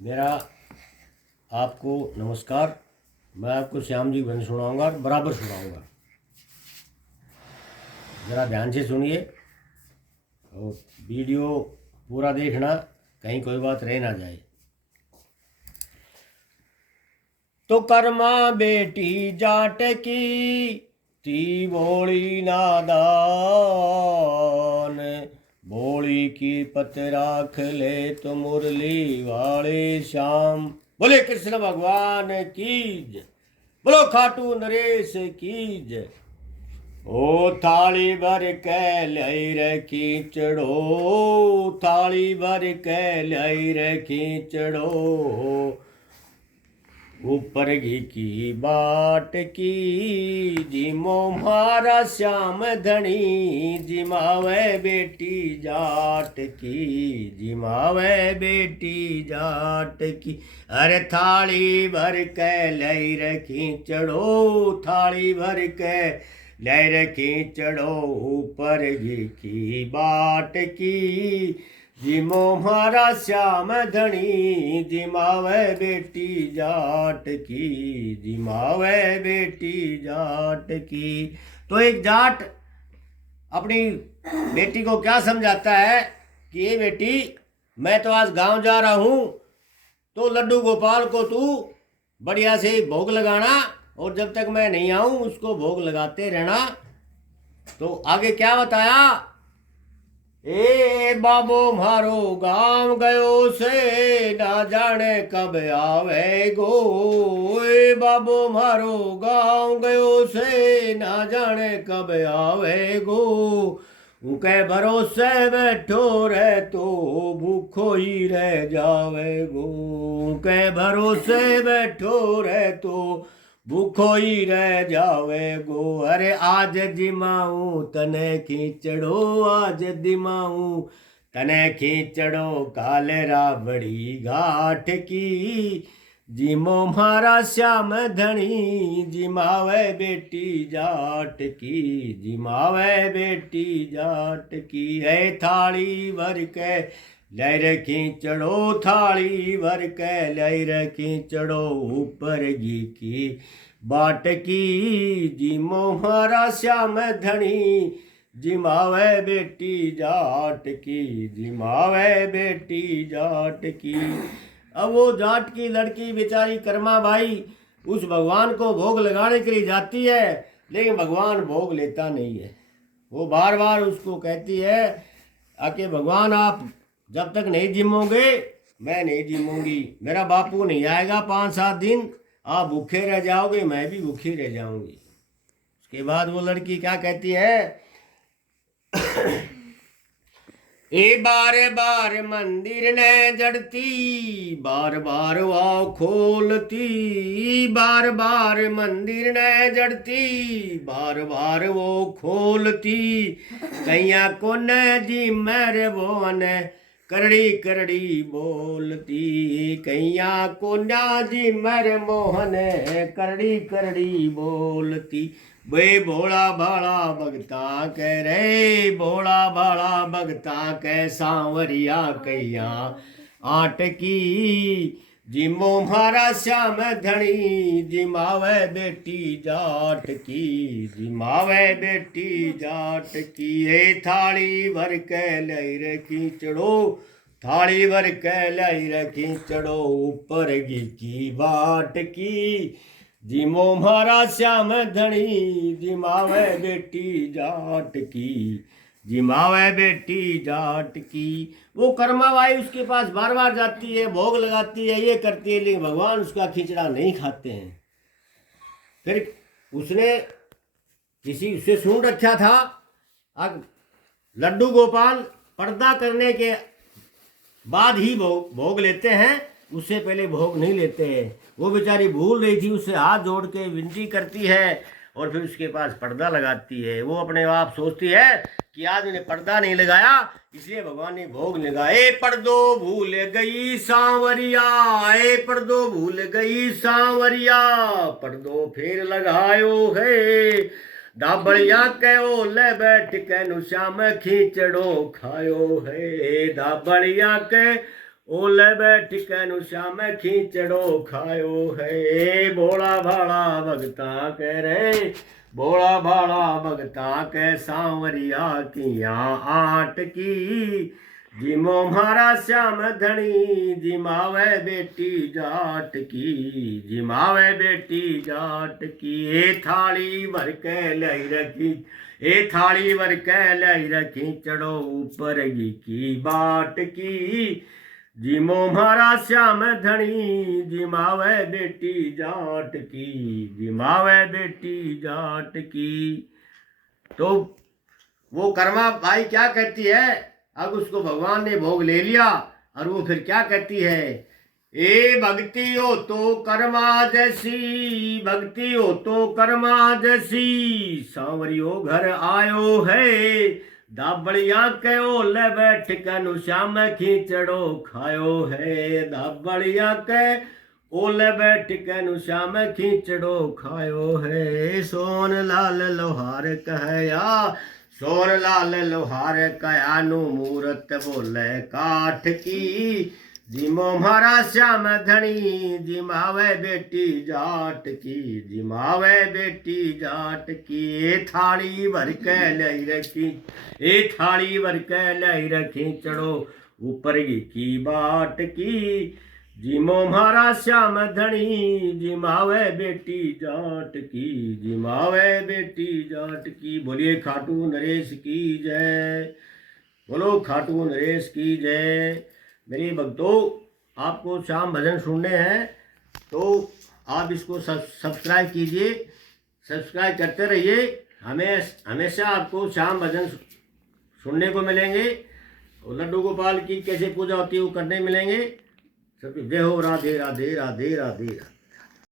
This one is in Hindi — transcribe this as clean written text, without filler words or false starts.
मेरा आपको नमस्कार। मैं आपको श्याम जी बन सुनाऊंगा और बराबर सुनाऊंगा। ज़रा ध्यान से सुनिए और वीडियो पूरा देखना, कहीं कोई बात रह ना जाए। तो कर्मा बेटी जाट की ती बोली नादान, बोली की पत राख ले तो मुरली वाले श्याम। बोले कृष्ण भगवान की जय, बोलो खाटू नरेश की जय। ओ थाली भर के लाई रखी चढ़ो, थाली भर के लाई रखी चढ़ो, ऊपर घी की बाट की जिमो मारा श्याम धनी, जिमावे बेटी जाट की, जिमावे बेटी जाट की। अरे थाली भर के लई रखी चढ़ो, थाली भर के लई रखी चढ़ो, ऊपर घी की बाट की जिमो मारा श्याम धनी, जिमावे बेटी जाट की, जिमावे बेटी जाट की। तो एक जाट अपनी बेटी को क्या समझाता है कि ये बेटी, मैं तो आज गांव जा रहा हूं, तो लड्डू गोपाल को तू बढ़िया से भोग लगाना, और जब तक मैं नहीं आऊं उसको भोग लगाते रहना। तो आगे क्या बताया, ए बाबो मारो गांव गयो से, ना जाने कब आवे गो। ए बाबो मारो गांव गयो से, ना जाने कब आवे गो। उनके भरोसे बैठो रहे तो भूखो ही रह जावे गो। उनके भरोसे बैठो रहे तो भूखो ही रह जावे गो। अरे आज जिमाऊ तने खींचड़ो, आज दिमाऊ तने खींचड़ो, काल रावड़ी घाट की जिमो मारा श्याम धनी, जिमावे बेटी जाट की, जिमावे बेटी जाट की। है थाली भर के लय रखी चढ़ो, थाली भर के लय रखी चढ़ो, ऊपर घी की बाट की जिमो मारा श्याम धनी, जिमावे बेटी जाट की, जिमावे बेटी जाट की। अब वो जाट की लड़की बेचारी कर्मा भाई उस भगवान को भोग लगाने के लिए जाती है, लेकिन भगवान भोग लेता नहीं है। वो बार बार उसको कहती है आके, भगवान आप जब तक नहीं जिमोगे मैं नहीं जिमूंगी, मेरा बापू नहीं आएगा 5-7 दिन, आप भूखे रह जाओगे, मैं भी भूखी रह जाऊंगी। उसके बाद वो लड़की क्या कहती है, ए बार बार मंदिर ने जड़ती, बार बार वाव खोलती, बार बार मंदिर ने जड़ती, बार बार वो खोलती, कैया को न जी मेरे बोन करड़ी करड़ी बोलती, कैया को ना जी मेरे मोहन करड़ी करड़ी बोलती। वे भोला भाला भगता कह रे, भोला भाला भगता कह सांवरिया कैया आट की, जिमो मारा श्याम धनी, जिमावे बेटी जाट की, जिमावे बेटी जाट की। ए थाली भर के लई रखी चढ़ो, थाली भर के लई रखी चढ़ो, ऊपर घी की बाट की जिमो मारा श्याम धनी, जिमावे बेटी जाट की, जिमावे बेटी जाट की। वो कर्मा बाई उसके पास बार बार जाती है, भोग लगाती है, ये करती है, लेकिन भगवान उसका खिचड़ा नहीं खाते हैं। फिर उसने किसी उससे सुन रखा था, अब लड्डू गोपाल पर्दा करने के बाद ही भोग लेते हैं, उससे पहले भोग नहीं लेते हैं। वो बेचारी भूल रही थी, उससे हाथ जोड़ के विनती करती है और फिर उसके पास पर्दा लगाती है। वो अपने आप सोचती है कि आज मैंने पर्दा नहीं लगाया इसलिए भगवान ने भोग लगाए। पर्दो भूल गई सांवरिया, ए पर्दो भूल गई सांवरिया, पर्दो फिर लगायो है, दाबड़िया के ओले बैठ के नु श्याम खींचड़ो खायो है, दाबड़िया के ओले बैठ के श्याम खींचड़ो खायो है। भोला भाला भगता कह रे, भोला भाला भगता के सांवरिया किया आट की। जिमो म्हारा श्याम धनी जिमावे बेटी जाट की, जिमावे बेटी जाट की। ए थाली भर के लाई रखी, ए थाली भर के लाई रखी चढ़ो ऊपर की बाट की। जिमो म्हारा श्याम धनी जिमावे बेटी जाट की, जिमावे बेटी जाट की। तो वो कर्मा भाई क्या कहती है, अब उसको भगवान ने भोग ले लिया और वो फिर क्या कहती है, ए भक्ति हो तो कर्मा जैसी, भक्ति हो तो कर्मा जैसी। सांवरियो घर आयो है, दाबड़िया के ओले बैठ के श्याम खींचड़ो खायो है। दाबड़िया के ओले बैठ के श्याम खींचड़ो खायो है। सोन लाल लोहार कहया, सोन लाल लोहार कया नु मूरत बोले काठ की। जिमो म्हारा श्याम धनी जिमावे बेटी जाट की, जिमावे बेटी जाट की। ए थाली भर के लाई रखी, ए थाली भर के लाई रखी चढ़ो ऊपर की बाट की। जिमो म्हारा श्याम धनी जिमावे बेटी जाट की, जिमावे बेटी जाट की। बोलिए खाटू नरेश की जय, बोलो खाटू नरेश की जय। मेरे भक्तों, आपको श्याम भजन सुनने हैं तो आप इसको सब्सक्राइब कीजिए, सब्सक्राइब करते रहिए। हमेशा आपको श्याम भजन सुनने को मिलेंगे और लड्डू गोपाल की कैसे पूजा होती है वो करने मिलेंगे। सब जय हो। राधे राधे राधे राधे राधे।